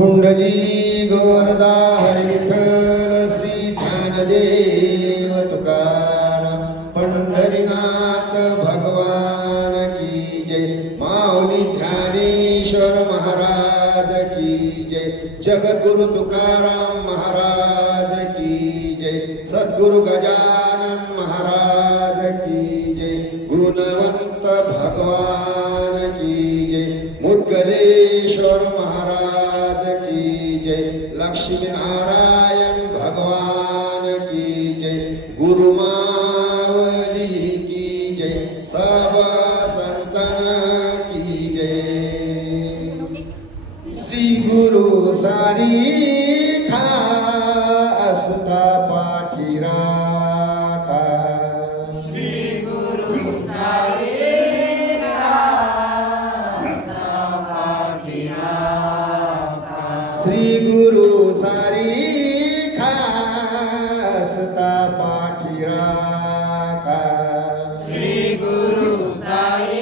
पुंडली गोरदा विठ्ठल श्री ज्ञानदेव तुकाराम पंढरीनाथ भगवान की जय। माऊली ज्ञानेश्वर महाराज की जय। जगद्गुरु तुकाराम महाराज की जय। सद्गुरु गजानन महाराज की जय। गुणवंत भगवान की जय। मुद्गलेश्वर महाराज की जय। लक्ष्मी नारायण भगवान की जय। गुरु मावली की जय। सब संतन की जय। श्री गुरु सारी खा असता पाठी राखा। श्री गुरु सारे श्री गुरु सारी खासता पाठी राखा। श्री गुरु सारे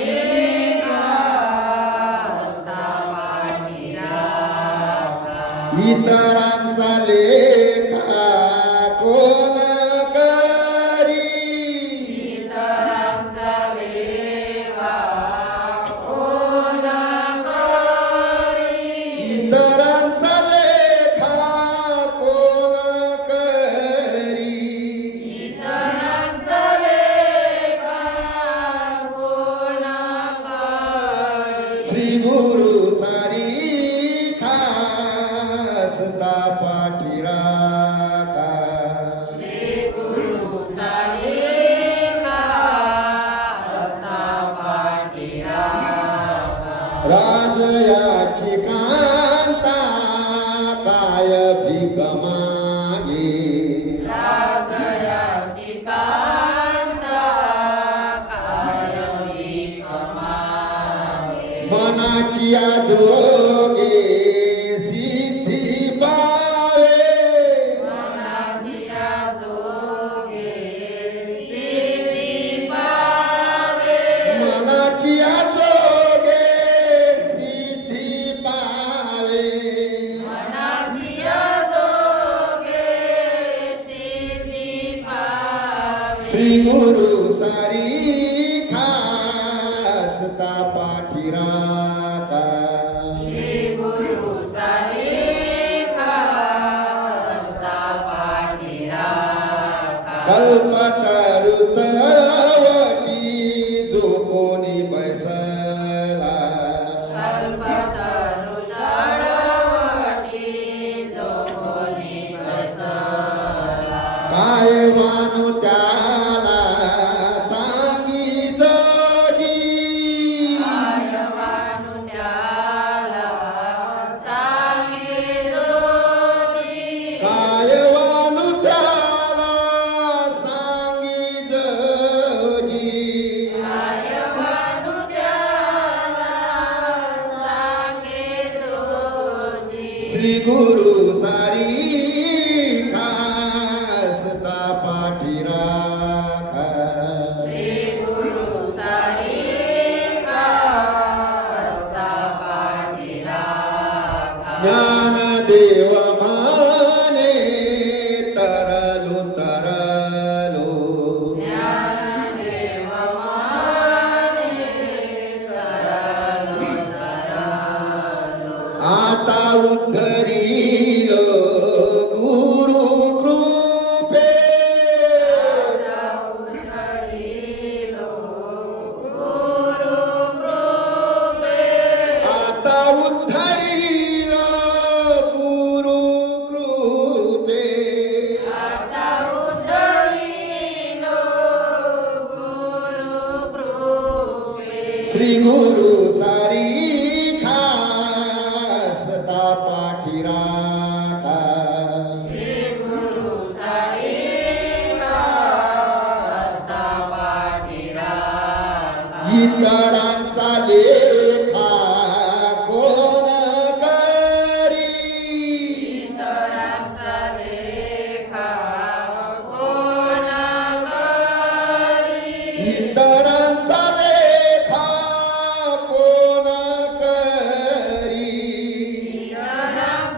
इतरांचा लेखा कोण करी। इतरांचा लेखा कोण करी। इतरांचा लेखा कोण करी। इतरांचा लेखा कोण करी। श्री गुरु सारी खासता पाठी राखा। श्री गुरु सारे पाठी राखा। राजयाची कांता काय भीक मागे। राजयाची कांता काय भीक मागे। मनाची जोगे सिद्धी पावे। मनाची जोगे सिद्धी पावे। मनाची जोगे सिद्धी पावे। मनाची जोगे सिद्धी पावे। श्री गुरु सारी खासता पाठी राखा। श्री गुरु सारे पाठी राखा। कल्पतरु तळवटी जो कोणी बैसला। कल्पतरु तळवटी जो कोणी बसला। काय मानू त्याला सांगी जोगी। काय मानू त्याला सांगे जोगी। काय मानू त्याला सांगी जोगी। काय मानू त्याला सांगे जोगी। श्री गुरु सारी खासता पाठी राखा। श्री गुरु सारे पाठी राखा। ज्ञानदेव माने तरलू तरलो। ज्ञानदेव माने तरलो तरलो। आता उद्धरीलो गुरु कृपे। आता उद्धरिलो गुरु कृपे। आता उद्धरीलो गुरु कृपे। आता उद्धरिलो गुरु कृपे। श्री गुरु सारी खासता पाठी राखा। श्री गुरु सारे पाठी राखा। इतरांचा लेखा कोण करी। इतरांचा लेखा कोण करी। इतरांचा लेखा कोण करी। इतरांचा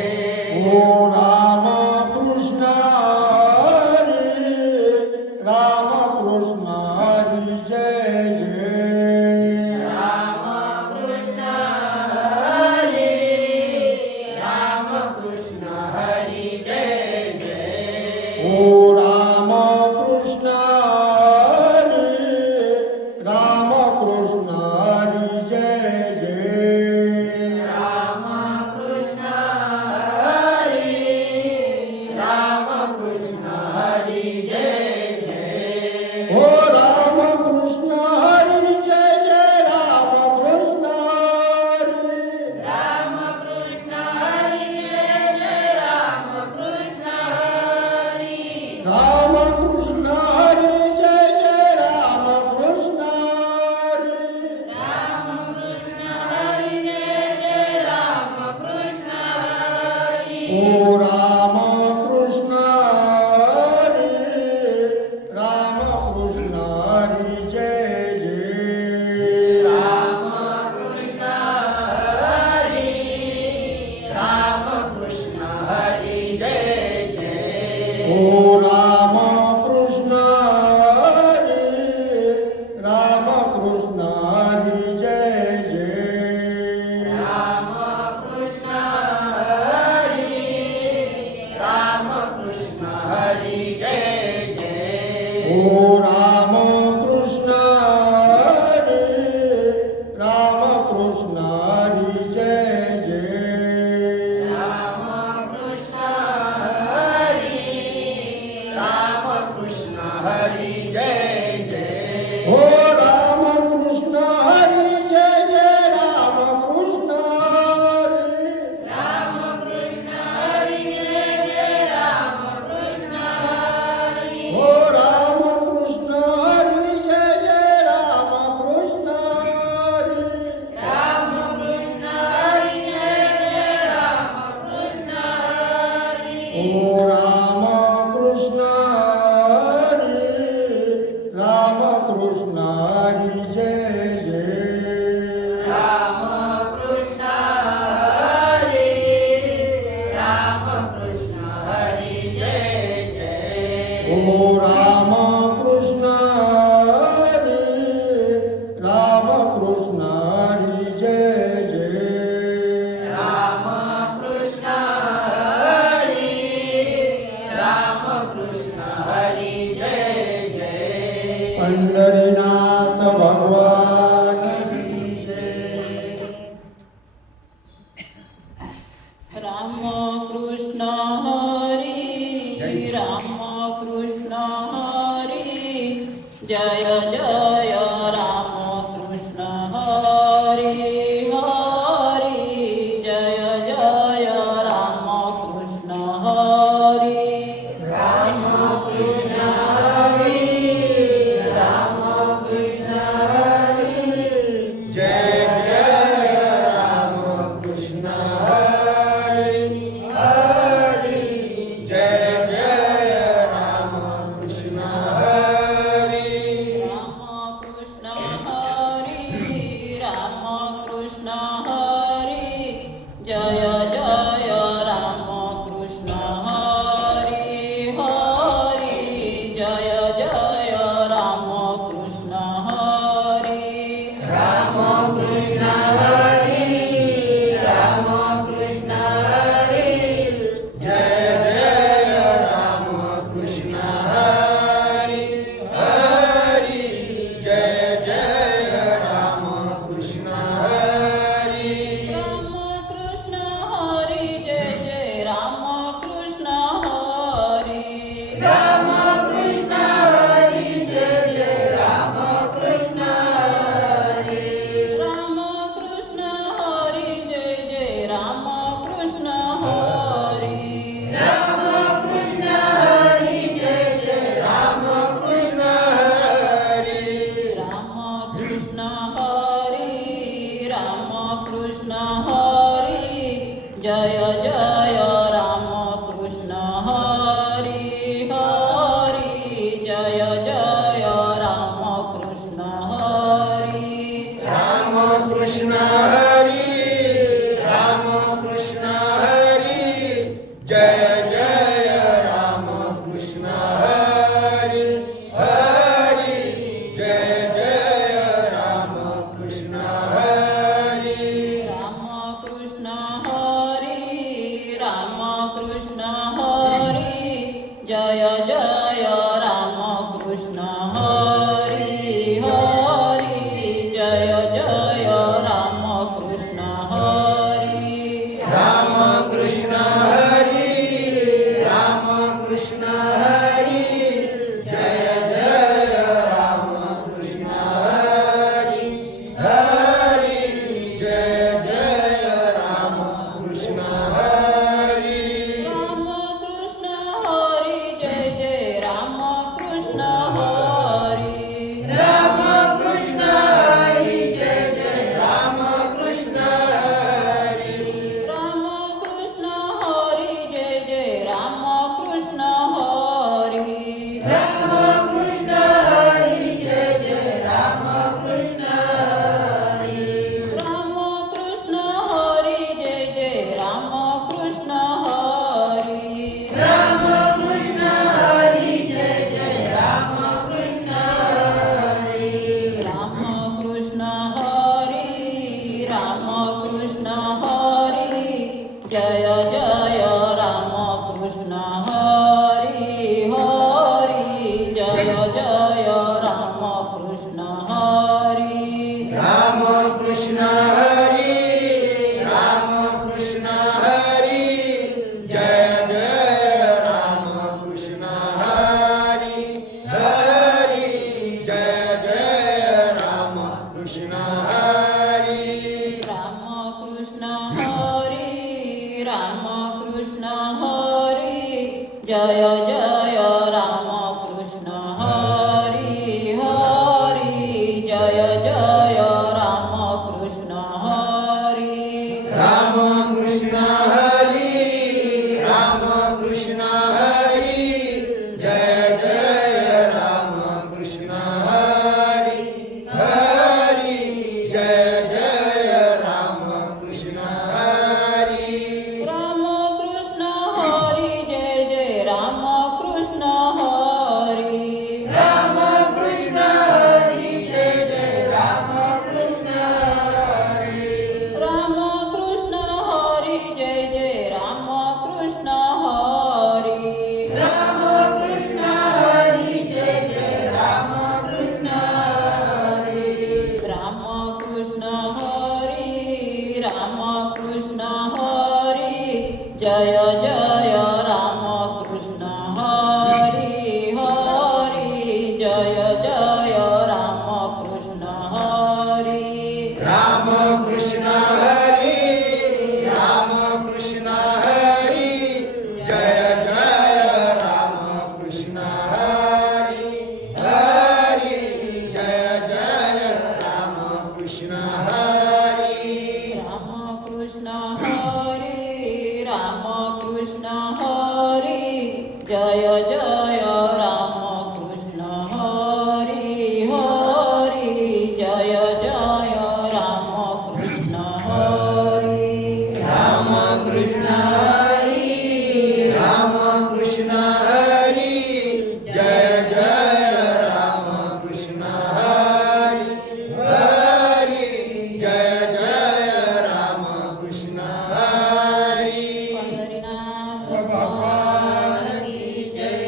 राम कृष्ण हरी राम कृष्ण हरी जय जय राम कृष्ण हरी राम कृष्ण हरी जय जय राम कृष्ण हरी राम कृष्ण हरी जय जय राम कृष्ण हरी राम कृष्ण हरी जय जय राम कृष्ण हरी जय जय राम कृष्ण हरी राम कृष्ण हरी जय जय राम कृष्ण हरी राम कृष्ण हरी जय जय राम कृष्ण हरी राम कृष्ण हरी जय जय राम कृष्ण हरी राम कृष्ण हरी राम कृष्ण हरी जय जय राम कृष्ण हरी राम कृष्ण हरी जय जय राम कृष्ण हरी राम कृष्ण हरी जय जय राम कृष्ण हरी राम कृष्ण हरी जय जय राम कृष्ण हरी राम कृष्ण हरी जय जय राम कृष्ण हरी राम कृष्ण हरी जय जय राम कृष्ण हरी जय जय राम कृष्ण हरी राम कृष्ण हरी जय जय राम कृष्ण हरी राम कृष्ण हरी जय जय राम कृष्ण हरी राम कृष्ण हरी जय जय राम कृष्ण हरी राम कृष्ण हरी राम कृष्ण हरी जय जय राम कृष्ण हरी राम कृष्ण हरी जय जय राम कृष्ण हरी राम कृष्ण हरी जय जय राम कृष्ण हरी राम कृष्ण हरी जय जय पंढरीनाथ भगवान की जय राम कृष्ण हरी राम कृष्ण हरी जय जय राम कृष्ण हरी हरी जय जय राम कृष्ण हरी राम कृष्ण हरी राम कृष्ण हरी जय जय राम कृष्ण हरी हरी जय जय राम कृष्ण हरी राम कृष्ण हरी राम कृष्ण हरी जय जय राम कृष्ण हरी हरी जय जय राम कृष्ण हरी राम कृष्ण हरी राम कृष्ण हरी जय जय राम कृष्ण हरी हरी जय जय राम कृष्ण हरी राम कृष्ण हरी जय जय राम कृष्ण हरी राम कृष्ण हरी जय जय राम कृष्ण हरी राम कृष्ण हरी जय जय राम कृष्ण हरी राम कृष्ण हरी जय जय राम कृष्ण हरी राम कृष्ण हरी राम कृष्ण हरी जय जय राम कृष्ण हरी हरी जय जय राम कृष्ण हरी राम कृष्ण हरी राम कृष्ण हरी कृष्ण हरी जय जय राम कृष्ण हरी हरी जय जय राम कृष्ण हरी राम कृष्ण हरी राम कृष्ण हरी जय जय राम कृष्ण हरी हरी जय जय राम कृष्ण हरी राम कृष्ण हरी जय जय राम कृष्ण हरी राम कृष्ण हरी जय जय राम कृष्ण हरी राम कृष्ण हरी जय जय राम कृष्ण हरी राम कृष्ण हरी जय जय राम कृष्ण हरी राम कृष्ण हरी जय जय राम कृष्ण हरी राम कृष्ण हरी जय जय राम कृष्ण हरी राम कृष्ण हरी राम कृष्ण हरी जय जय राम कृष्ण हरी हरी जय जय राम कृष्ण हरी राम कृष्ण हरी राम कृष्ण हरी जय जय राम कृष्ण हरी हरी जय जय राम कृष्ण हरी राम कृष्ण हरी राम कृष्ण हरी जय जय राम कृष्ण हरी हरी जय जय राम कृष्ण हरी राम कृष्ण हरी राम कृष्ण हरी जय जय राम कृष्ण हरी हरी जय जय राम कृष्ण हरी राम कृष्ण हरी जय जय राम कृष्ण हरी राम कृष्ण हरी जय जय राम कृष्ण हरी राम कृष्ण हरी जय जय राम कृष्ण हरी राम कृष्ण हरी जय जय राम कृष्ण हरी राम कृष्ण हरी राम कृष्ण हरी जय जय राम कृष्ण हरी हरी जय जय राम कृष्ण हरी राम कृष्ण हरी राम कृष्ण हरी जय जय राम कृष्ण हरी हरी जय जय राम कृष्ण हरी राम कृष्ण हरी राम कृष्ण हरी जय जय राम कृष्ण हरी हरी जय जय राम कृष्ण हरी राम कृष्ण हरी राम कृष्ण हरी जय जय राम कृष्ण हरी हरी जय जय राम कृष्ण हरी पंढरीनाथ भगवान की जय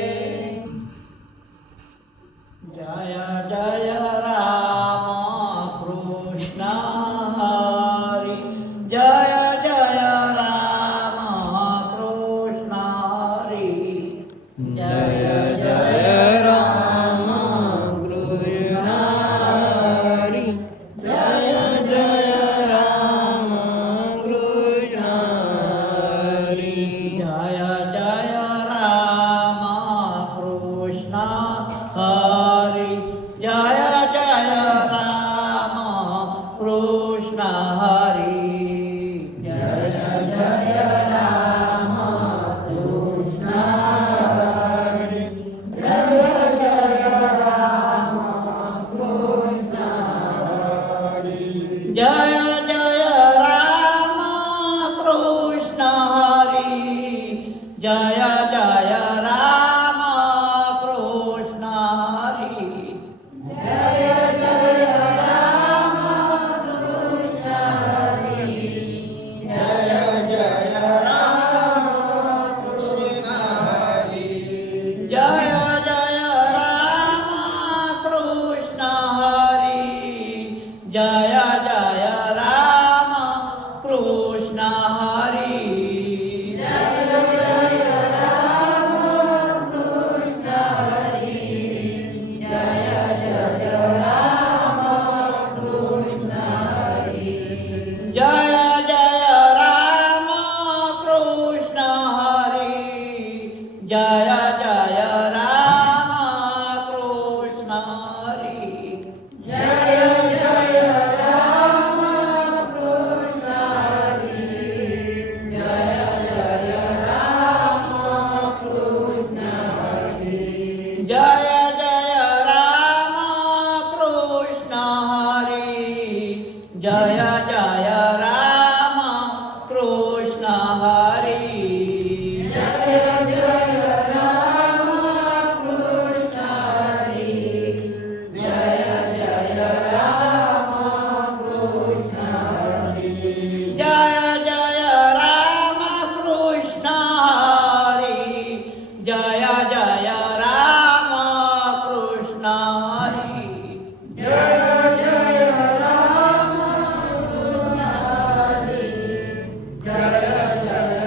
जय जय राम कृष्ण हरी जय जय राम कृष्ण हरी जय जय राम कृष्ण हरी जय जय राम कृष्ण हरी जय जय राम कृष्ण हरी जय जय राम कृष्ण हरी जय जय राम कृष्ण हरी जय जय राम कृष्ण हरी जय जय राम कृष्ण हरी जय जय राम कृष्ण हरी जय जय राम कृष्ण हरी जय जय राम जय जय राम कृष्ण हरी जय जय राम कृष्ण हरी जय जय राम कृष्ण हरी जय जय राम कृष्ण हरी जय जय राम कृष्ण हरी जय जय राम कृष्ण हरी जय जय राम कृष्ण हरी जय जय राम कृष्ण हरी जय जय राम कृष्ण हरी जय जय राम कृष्ण हरी जय जय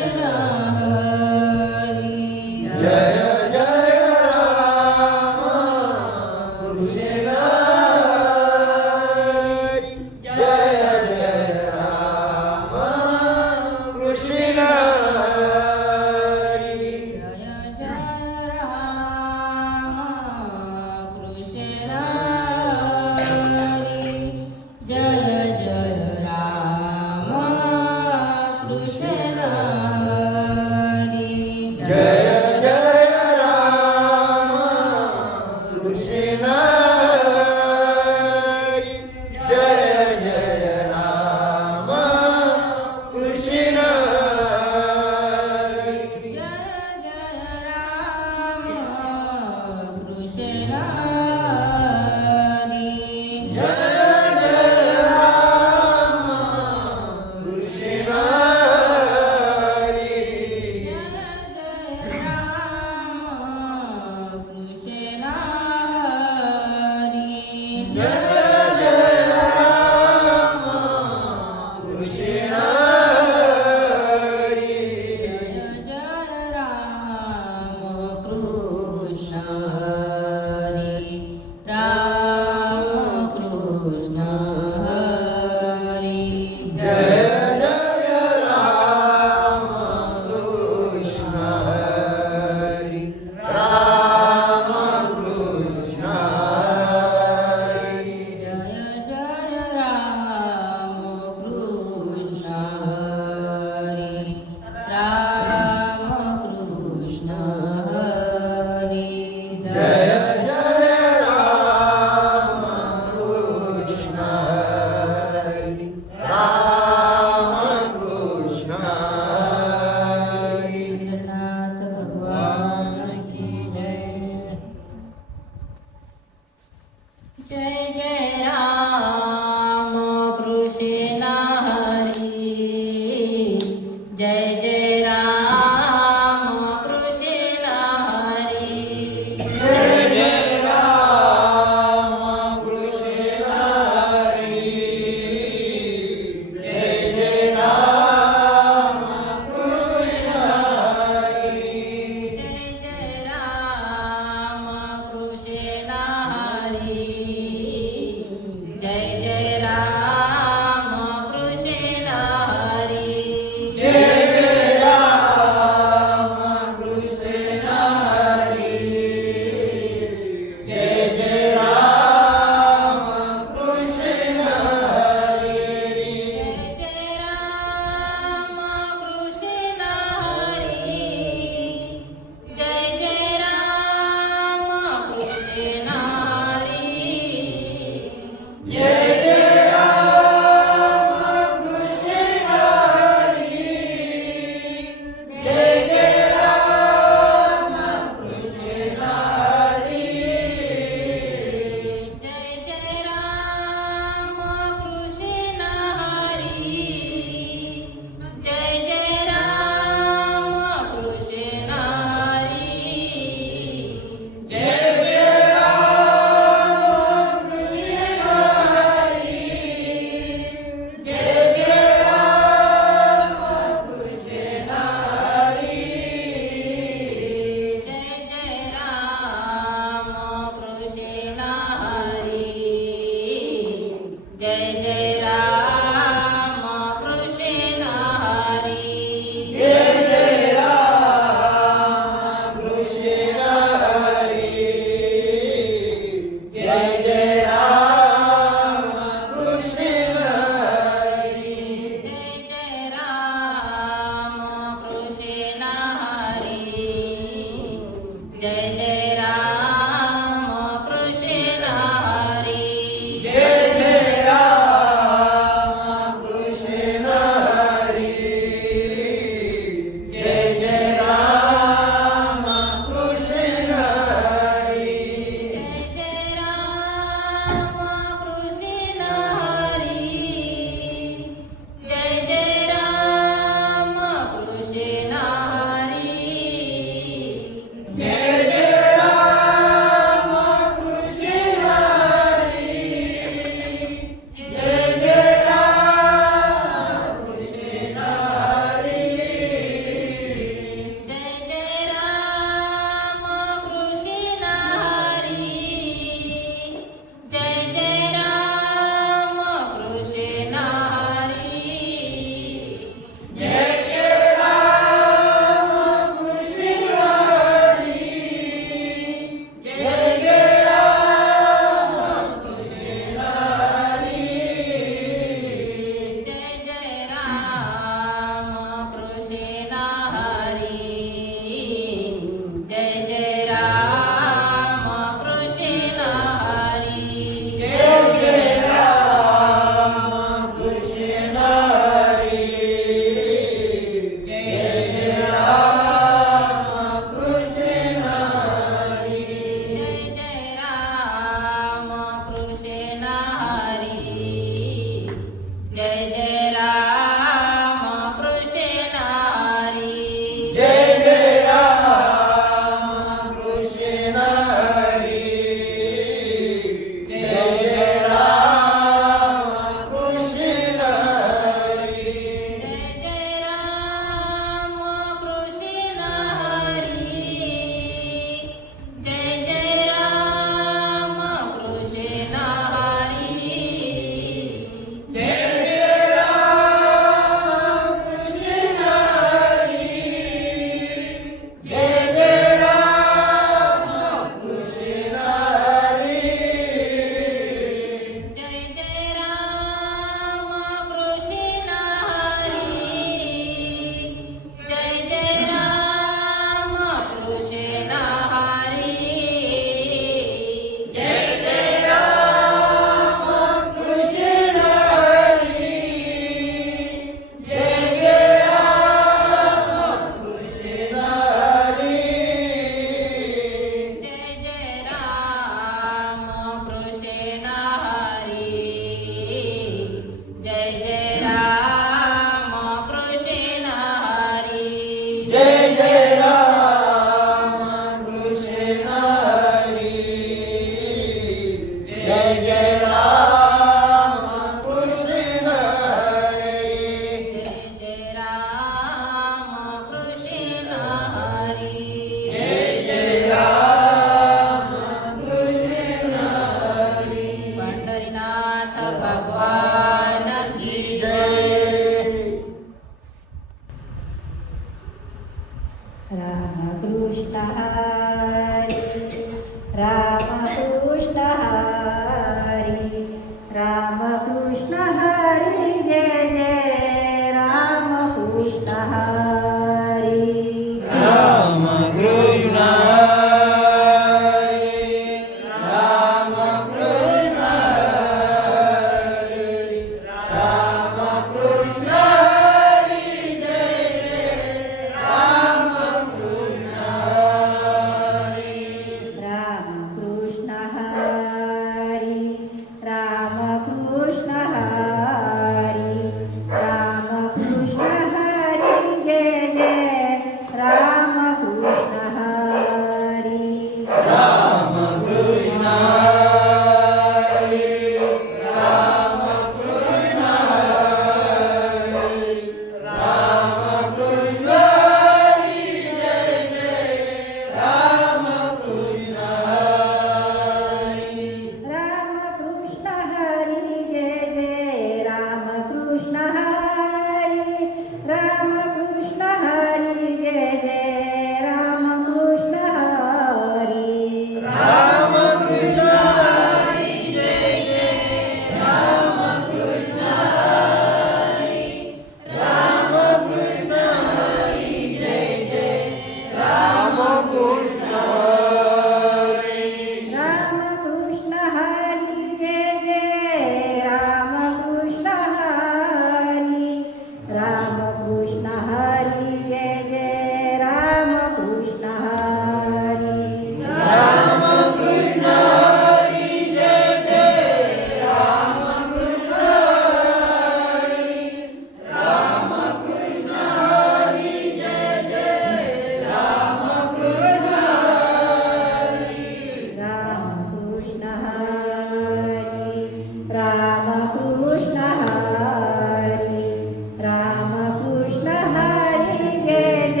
जय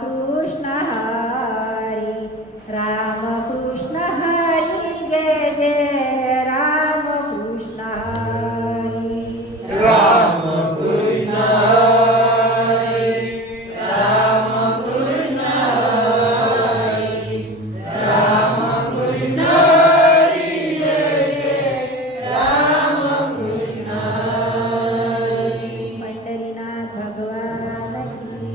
कृष्ण हरी राम कृष्ण हरी जय जय राम कृष्ण हरी राम कृष्ण हरी राम कृष्ण हरी राम कृष्ण हरी जय जय राम कृष्ण हरी पंढरीनाथ भगवान की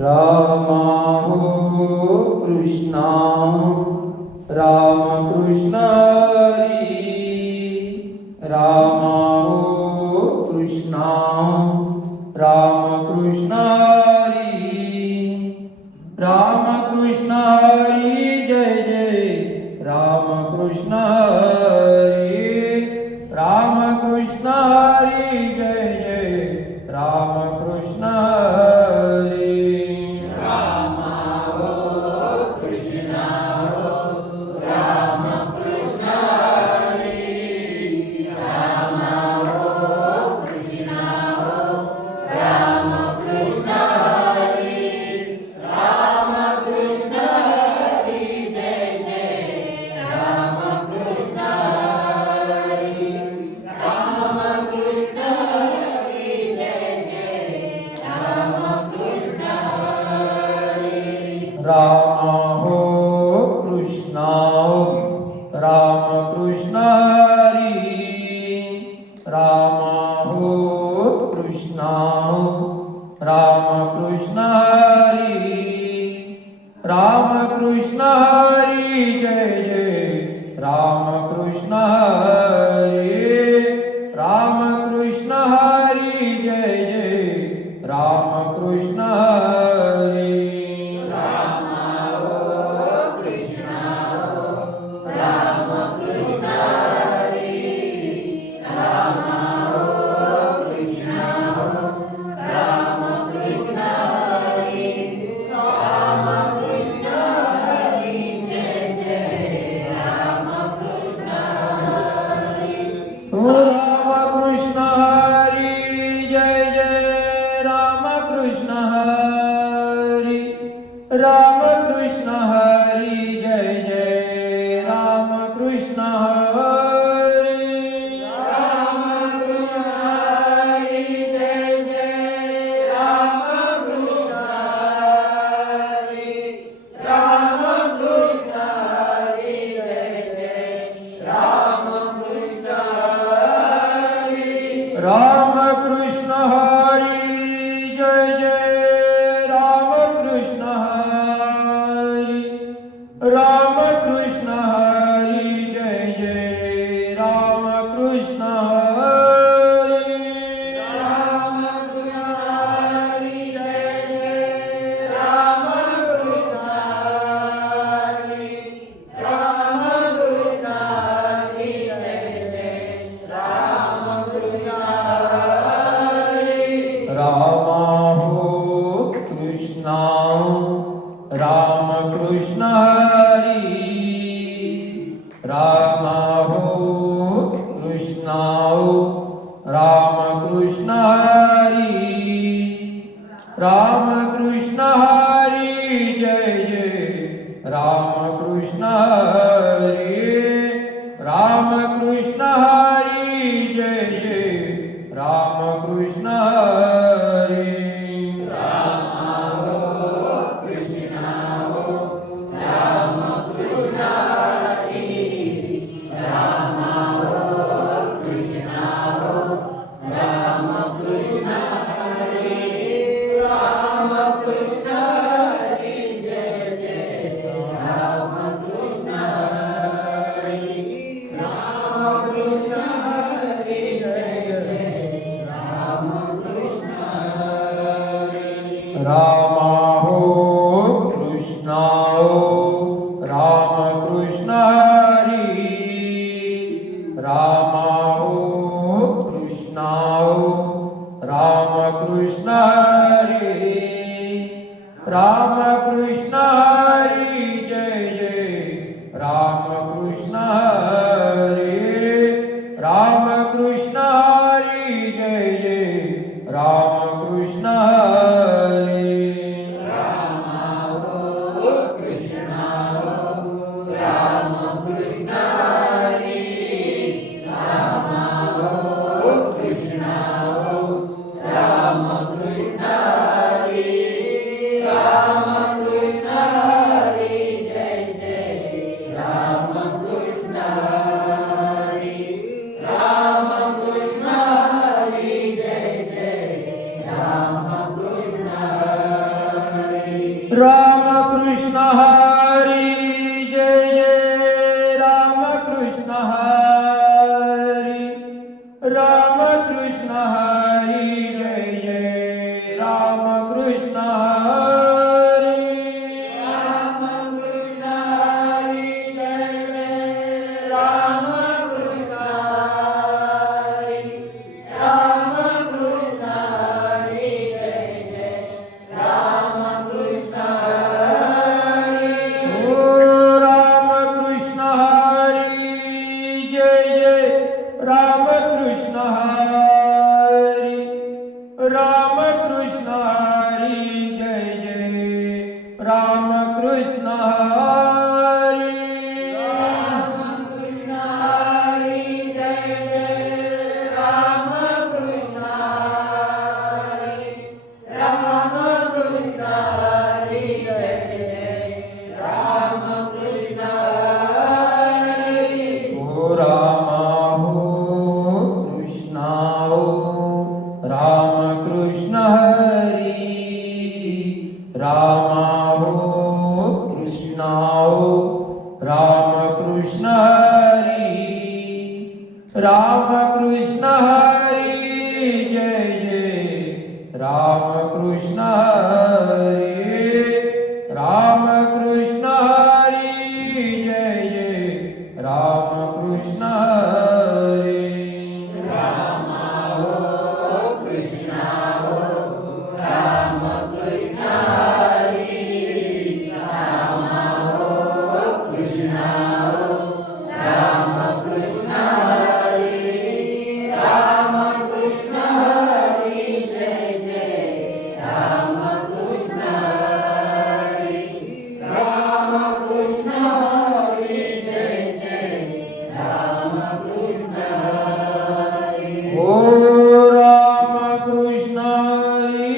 रामा हो कृष्णा राम कृष्ण हरी रामा हो कृष्णा राम कृष्ण हरी राम कृष्ण हरी जय जय राम कृष्ण हरी राम कृष्ण हरी जय जय राम कृष्ण हरी रामा हो कृष्णा राम कृष्ण हरी रामा हो कृष्णा राम कृष्ण हरी राम कृष्ण हरी जय जय राम कृष्ण हरी राम कृष्ण हरी जय जय राम कृष्ण हरी राम कृष्ण हरी जय जय राम कृष्ण हरी राम कृष्ण हरी जय जय राम कृष्ण हरी राम कृष्ण हरी जय जय राम कृष्ण हरी राम कृष्ण हरी जय जय राम कृष्ण राम कृष्ण हरी जय जय राम कृष्ण हरी राम कृष्ण हरी जय जय राम कृष्ण हरी राम कृष्ण हरी जय जय राम कृष्ण हरी राम कृष्ण हरी जय जय राम कृष्ण रामा हो कृष्णा राम कृष्ण हरी रामा हो कृष्णा राम कृष्ण हरी राम कृष्ण हरी जय जय राम कृष्ण हरी राम कृष्ण हरी जय जय राम कृष्ण हरी रामा हो कृष्णा राम कृष्ण हरी रामा हो कृष्णा राम कृष्ण हरी राम कृष्ण हरी जय जय राम कृष्ण हरी राम कृष्ण हरी जय जय राम कृष्ण हरी रामकृष्ण हरी जय जय रामकृष्ण हरी रामकृष्ण हरी जय जय रामकृष्ण हरी रामकृष्ण हरी जय जय रामकृष्ण हरी रामकृष्ण हरी जय जय रामकृष्ण हरी ओ रामकृष्ण हरी जय जय रामकृष्ण हरी रामकृष्ण हरी जय जय रामकृष्ण हरी रामकृष्ण हरी जय जय रामकृष्ण हरी रामकृष्ण हरी जय जय रामकृष्ण हरी ओ रामा हो कृष्णा हो रामकृष्ण हरी रामा हो कृष्णा हो रामकृष्ण हरी रामकृष्ण हरी जय जय रामकृष्ण हरी रामकृष्ण हरी जय जय रामकृष्ण हरी रामा हो कृष्णा हो रामकृष्ण हरी रामा हो कृष्णा हो रामकृष्ण हरी रामकृष्ण हरी जय जय रामकृष्ण हरी रामकृष्ण हरी जय जय रामकृष्ण हरी ओ रामकृष्ण हरी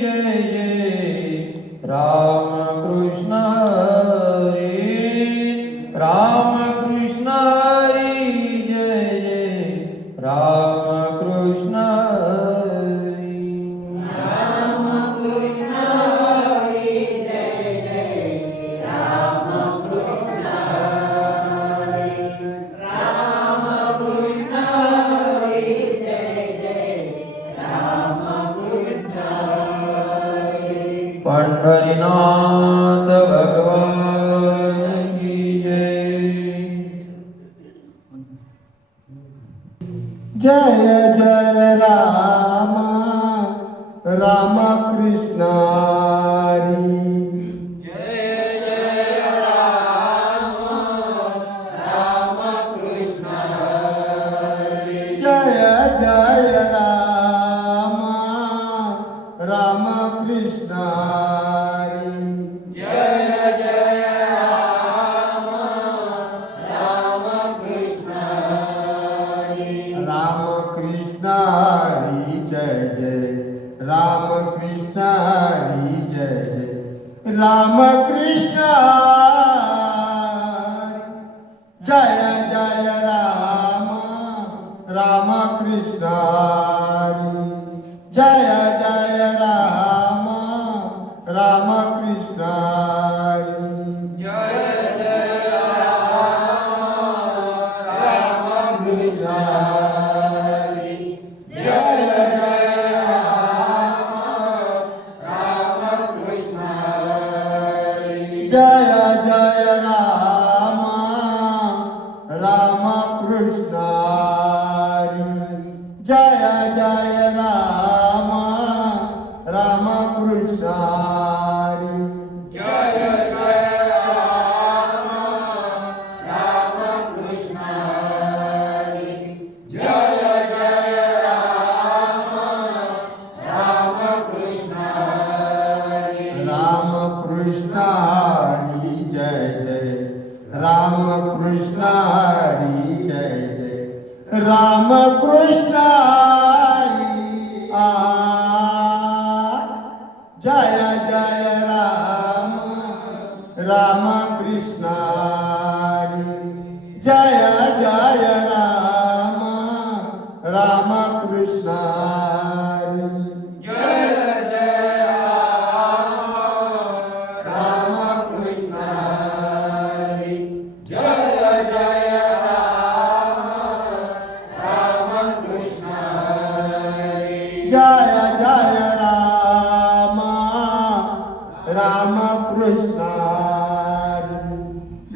जय जय रामकृष्ण हरी रामकृष्ण हरी जय जय रामकृष्ण हरी रामकृष्ण हरी जय जय रामकृष्ण हरी रामकृष्ण हरी जय जय रामकृष्ण हरी पंढरीनाथ भगवान की जय जय जय राम राम कृष्ण हरी जय जय राम राम कृष्ण हरी जय जय राम राम कृष्ण हरी जय जय राम राम कृष्ण हरी राम कृष्ण हरी जय जय राम कृष्ण हरी जय जय राम कृष्ण हरी जय जय राम राम कृष्ण हरी जय जय राम राम कृष्ण हरी जय जय राम राम कृष्ण हरी जय जय राम राम कृष्ण हरी जय जय राम राम कृष्ण हरी जय जय राम राम कृष्ण हरी जय जय राम राम कृष्ण हरी जय जय राम राम कृष्ण हरी राम कृष्ण हरी जय जय राम कृष्ण हरी जय जय राम कृष्ण हरी जय जय राम राम कृष्ण हरी जय जय राम राम कृष्ण हरी जय जय राम जय जय राम राम कृष्ण हरी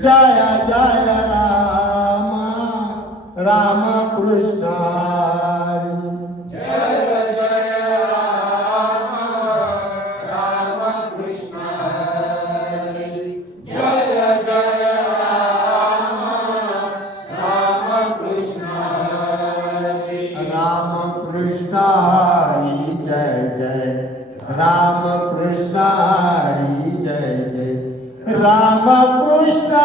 जय जय राम राम कृष्ण हरी जय जय राम राम कृष्ण हरी जय जय राम राम कृष्ण हरी राम कृष्ण हरी जय जय राम कृष्ण हरी जय जय राम कृष्ण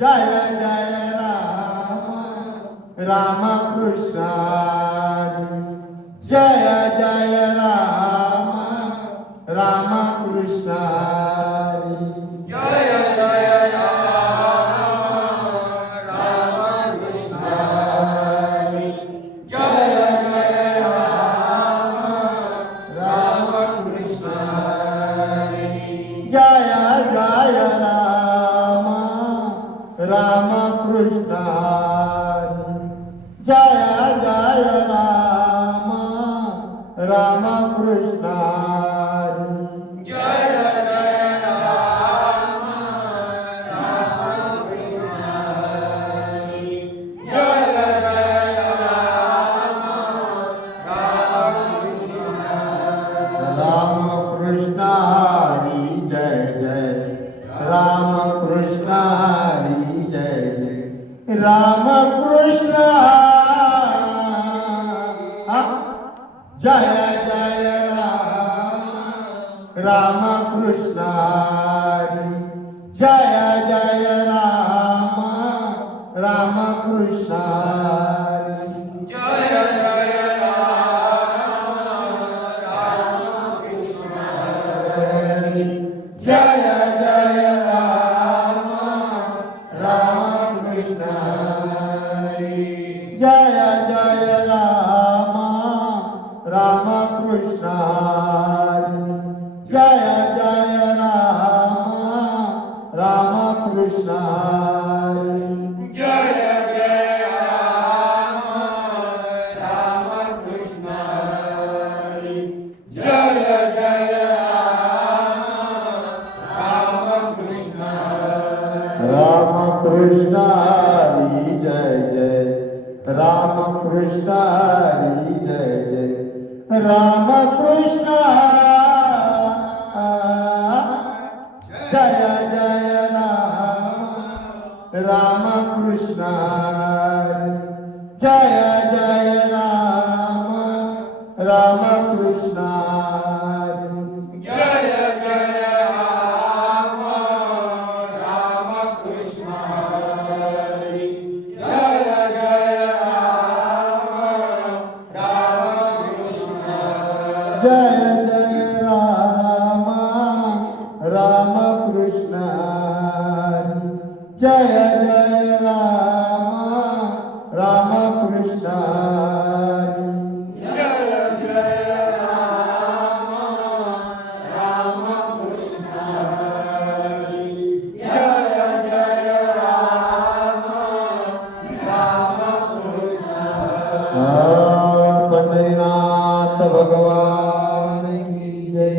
जय जय राम राम कृष्ण हरी जय जय राम राम कृष्ण हरी जय जय राम राम कृष्ण हरी जय जय राम राम कृष्ण हरी जय जय राम राम कृष्ण हरी जय जय राम राम कृष्ण हरी जय जय राम राम कृष्ण हरी जय जय राम राम कृष्ण हरी राम कृष्ण हरी जय जय राम कृष्ण हरी जय जय राम कृष्ण जय जय राम कृष्ण हरी जय जय राम राम कृष्ण हरी जय जय राम राम कृष्ण हरी जय जय राम राम कृष्ण हरी जय जय राम राम कृष्ण हरी जय जय राम राम कृष्ण हरी जय जय राम राम कृष्ण हरी जय जय राम राम कृष्ण हरी राम कृष्ण हरी जय जय राम कृष्ण हरी जय जय राम कृष्ण जय जय राम कृष्ण हरी जय जय राम कृष्ण हरी जय जय राम राम कृष्ण हरी जय जय राम राम कृष्ण हरी जय जय राम राम कृष्ण हरी जय जय राम राम कृष्ण हरी जय जय राम राम कृष्ण हरी जय जय राम राम कृष्ण हरी पंढरीनाथ भगवान की जय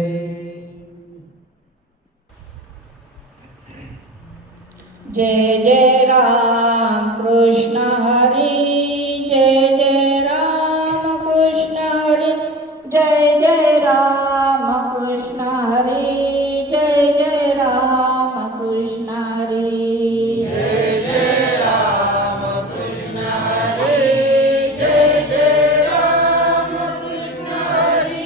जय जय राम कृष्ण हरी जय जय राम कृष्ण हरी जय जय राम कृष्ण हरी जय जय राम कृष्ण हरी जय जय राम कृष्ण हरी जय जय राम कृष्ण हरी